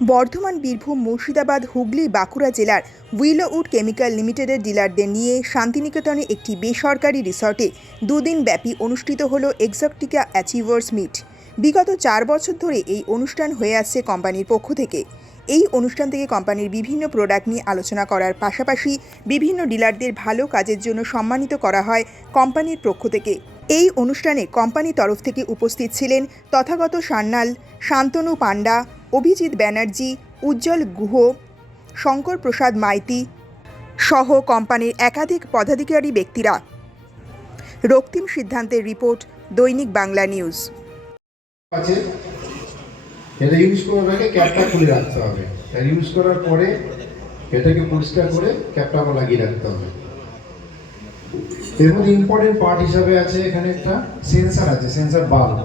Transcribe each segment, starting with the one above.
বর্ধমান, বীরভূম, মুর্শিদাবাদ, হুগলি, বাঁকুড়া জেলার উইলোউড কেমিক্যাল লিমিটেডের ডিলারদের নিয়ে শান্তিনিকেতনে একটি বেসরকারি রিসর্টে দুদিন ব্যাপী অনুষ্ঠিত হল এক্সটিকা অ্যাচিভার্স মিট। বিগত চার বছর ধরে এই অনুষ্ঠান হয়ে আসছে কোম্পানির পক্ষ থেকে। এই অনুষ্ঠান থেকে কোম্পানির বিভিন্ন প্রোডাক্ট নিয়ে আলোচনা করার পাশাপাশি বিভিন্ন ডিলারদের ভালো কাজের জন্য সম্মানিত করা হয় কোম্পানির পক্ষ থেকে। এই অনুষ্ঠানে কোম্পানির তরফ থেকে উপস্থিত ছিলেন তথাগত সান্যাল, শান্তনু পাণ্ডা অভিজিৎ ব্যানার্জি, উজ্জ্বল গুহ, শঙ্কর প্রসাদ মাইতি সহ কোম্পানির একাধিক পদাধিকারী ব্যক্তিরা। রক্তিম সিদ্ধান্তের রিপোর্ট, দৈনিক বাংলা নিউজ। এটা ইউজ করার আগে ক্যাপটা খুলে রাখতে হবে। ইউজ করার পরে এটাকে পরিষ্কার করে ক্যাপটা লাগিয়ে রাখতে হবে। এর মধ্যে ইম্পর্টেন্ট পার্ট হিসাবে আছে এখানে একটা সেন্সার আছে সেন্সার বাল্ব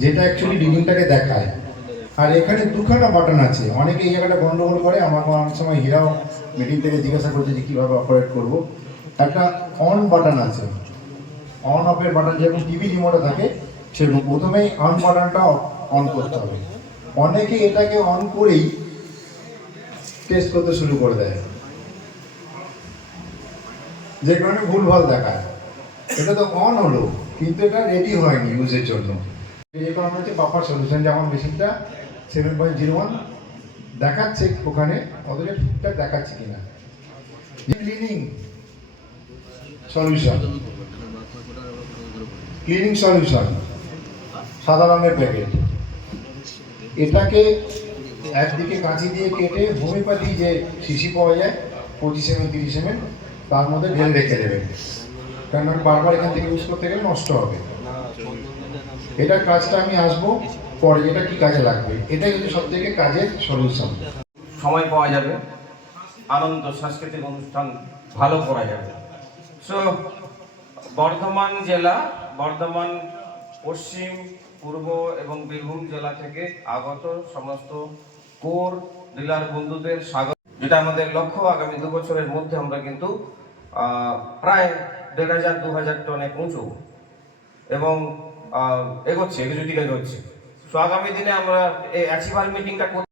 যেটা অ্যাকচুয়ালি রিডিংটাকে দেখায়। আর এখানে দুখানা বাটন আছে। অনেকে এই জায়গাটা গন্ডগোল করে, আমার অনেক সময় হীরাও মিটিং থেকে জিজ্ঞাসা করছে যে কীভাবে অপারেট করব। একটা অন বাটন আছে। অন অফের বাটন যেরকম টিভি রিমোটে থাকে, সেরকম। প্রথমেই অন বাটনটা অন করতে হবে। অনেকে এটাকে অন করেই টেস্ট করতে শুরু করে দেয়। যে কারণে ভুলভাল দেখায়। এটা তো অন হলো, কিন্তু এটা রেডি হয়নি ইউজের জন্য। কারণে হচ্ছে বাফার সলিউশন যেমন মেশিনটা সেভেন পয়েন্ট জিরো ওয়ান দেখাচ্ছে ওখানে অথচ ঠিকঠাক দেখাচ্ছে কিনা। ক্লিনিং সলিউশন ক্লিনিং সলিউশন সাদা রঙের প্যাকেট এটাকে একদিকে কাঁচি দিয়ে কেটে হোমিওপ্যাথি যে শিশি পাওয়া যায়, পঁচিশ এম তিরিশ এম তার মধ্যে ঢেলে রেখে দেবেন। কারণ বারবার এখান থেকে ইউজ করতে গেলে নষ্ট হবে। এটার কাজটা আমি আসব পরে, এটা কি কাজে লাগবে? এটা কিন্তু সব থেকে কাজের সলিউশন সময় পাওয়া যাবে, আনন্দ, সাংস্কৃতিক অনুষ্ঠান ভালো করা যাবে। সো বর্ধমান জেলা, বর্ধমান, পশ্চিম, পূর্ব এবং বীরভূম জেলা থেকে আগত সমস্ত কোর ডিলার বন্ধুদের স্বাগত। যেটা আমাদের লক্ষ্য, আগামী দু বছরের মধ্যে আমরা কিন্তু প্রায় দেড় হাজার, দু হাজার টনে পৌঁছবো। এবং এগোচ্ছে এগোচ্ছে সো আগামী দিনে আমরা এই অ্যাচিভার মিটিংটা